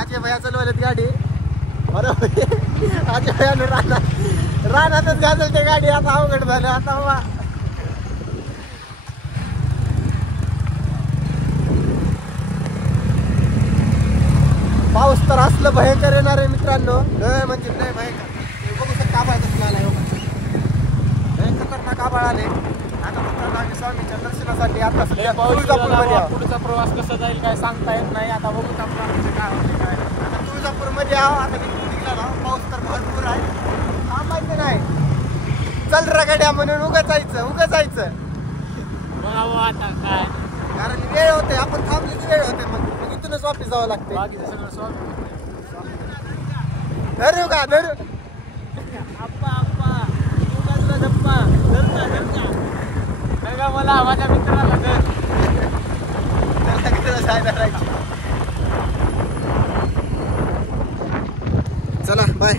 आजच्या भैया चालवल्यात गाडी. बरोबर आजच्या भैयानं रानातच गाजल ते गाडी. आता अवघड झालं आता बाबा. पाऊस तर असलं भयंकर येणार आहे मित्रांनो. म्हणजे लय भयंकर. बघू शकता आभाळ कसं आलाय. खतरनाक आभाळ आले. आता मित्रांनो आम्ही स्वामीच्या दर्शनासाठी आता सध्या तुळजापूरमध्ये आहोत. पुढचा प्रवास कसा जाईल काय सांगता येत नाही. आता बघू आपलं काय होते काय. आता तुळजापूरमध्ये आहो. आता निघाला पाऊस तर भरपूर आहे. थांबायचं नाही. चल रगड्या म्हणून उगाचायचं. बघावं आता काय. कारण वेळ होते. आपण थांबलीच वेळ होते. मग इथूनच वापस जावं लागते. बाकीचं सगळं स्वामी. धरू का धरू. मला माझ्या मित्राला चला बाय.